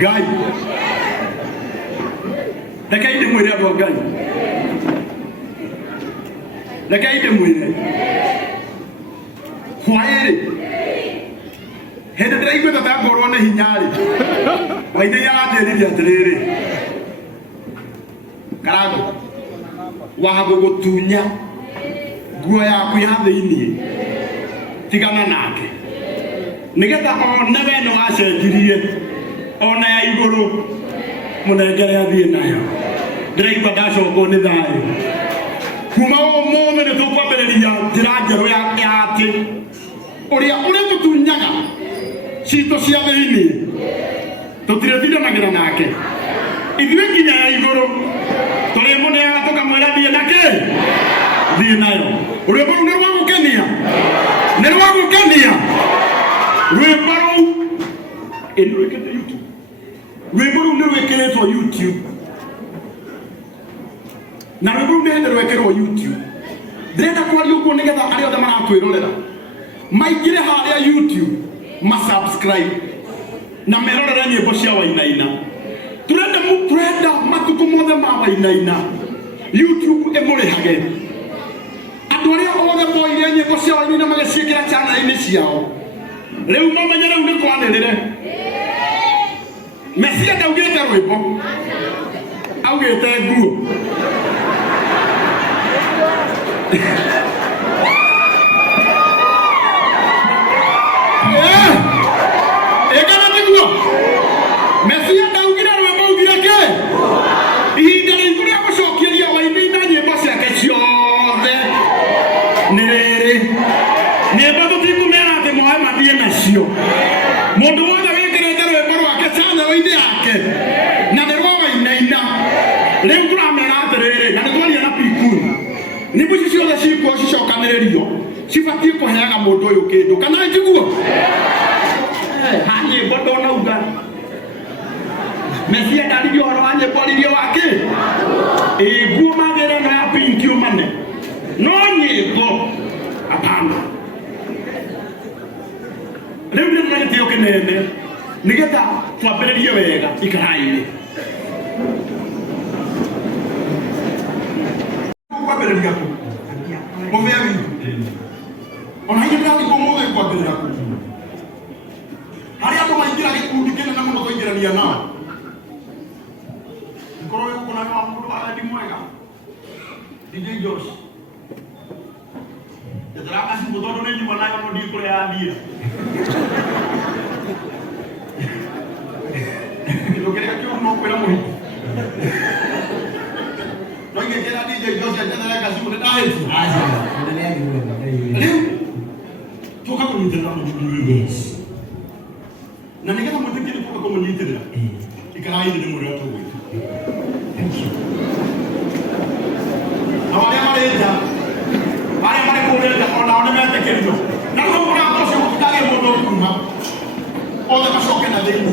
Guy. The guy didn't wait about guy. The guy didn't wait. Why? Head the driver that I go on the Hinyari. Why they are the Lily. Carago. Wahago Tunya. Guaya, we have the Indian. Tigana Naki. Negata on never no answer, Gideon. Ona ya iguru munengere athie nayo driver dacio ko ni thayo kuma o mume ni tukwambiriria njira njeru ya ati uria mutunyaga cito cia thiini tutirethindanagira nake ithuĩ nginya ya iguru turi munea tukamwira thie nake thie nayo uria bau ni rwagukenia rwimbo rũu rwĩkĩte YouTube rwimbo rũu nĩ rwĩkĩrĩtwo YouTube na rwimbo rũu nĩ hĩndĩ rwekĩrwo YouTube ndĩrenda kwaria ũguo nĩgetha arĩa othe maratwĩrorera maingĩre harĩa YouTube masubscribe na merorere nyĩmbo cia Wainaina turenda matukũ mothe ma Wainaina YouTube ĩmũrĩhage andũ arĩa othe moire nyĩmbo cia Wainaina magĩciĩkĩra channel-inĩ ciao rĩu mamenye rĩu nĩ kwanĩrĩre Mesia ndaugĩte rwĩmbo augĩte nguo egana tiguo Mesia ndaugire rwĩmbo augire kĩ ihinda rĩu rĩa gũcokieria Wainaina nyĩmbo ciake ciothe nä mbå ici ciothe cikuo cicokanä rä rio cibatiä kå heaga må ndå å yå kä ndå kana njiguo ha nyä mbo ndonauga mecia ndaririo horo wa nyä mbo ririo wakä nguo magä re no ya pinkio mane no nyä mbo apana rä u nä na gä tä o kä nene nä getha twambä rä rie wega ikarainä kwambĩrĩria kũ mũthea witũ ona hĩndĩ ndĩrathiĩ mũthĩ kwambĩrĩria kũ harĩa andũ maingĩra gĩkundi kĩnene mũno kũingĩrania nao ngorwo wĩ gũkũ na wa mũndũ wa wendi mwega DJ Josh ndĩrakacimbũ tondũ nĩ nyuma nayo no ndiĩ kũrĩa yathiĩra kĩndũ kĩrĩa kĩũru no kwĩra mũhiki no ingĩkĩra DJ Josh atenere kacimbũ nĩndahĩti rĩu tũka kũnyitĩrĩra mũndũ na nĩgetha mwĩtĩkĩre tũka kũmũnyitĩrĩra ikarai nĩ mũrĩa tũgwĩka na arĩa marĩ nja arĩa marĩ kũrĩa nja onao nĩ metĩkĩrio na rĩu mũrango ũcio gũtikagĩe mũndũ kuma othe macoke na thĩinĩ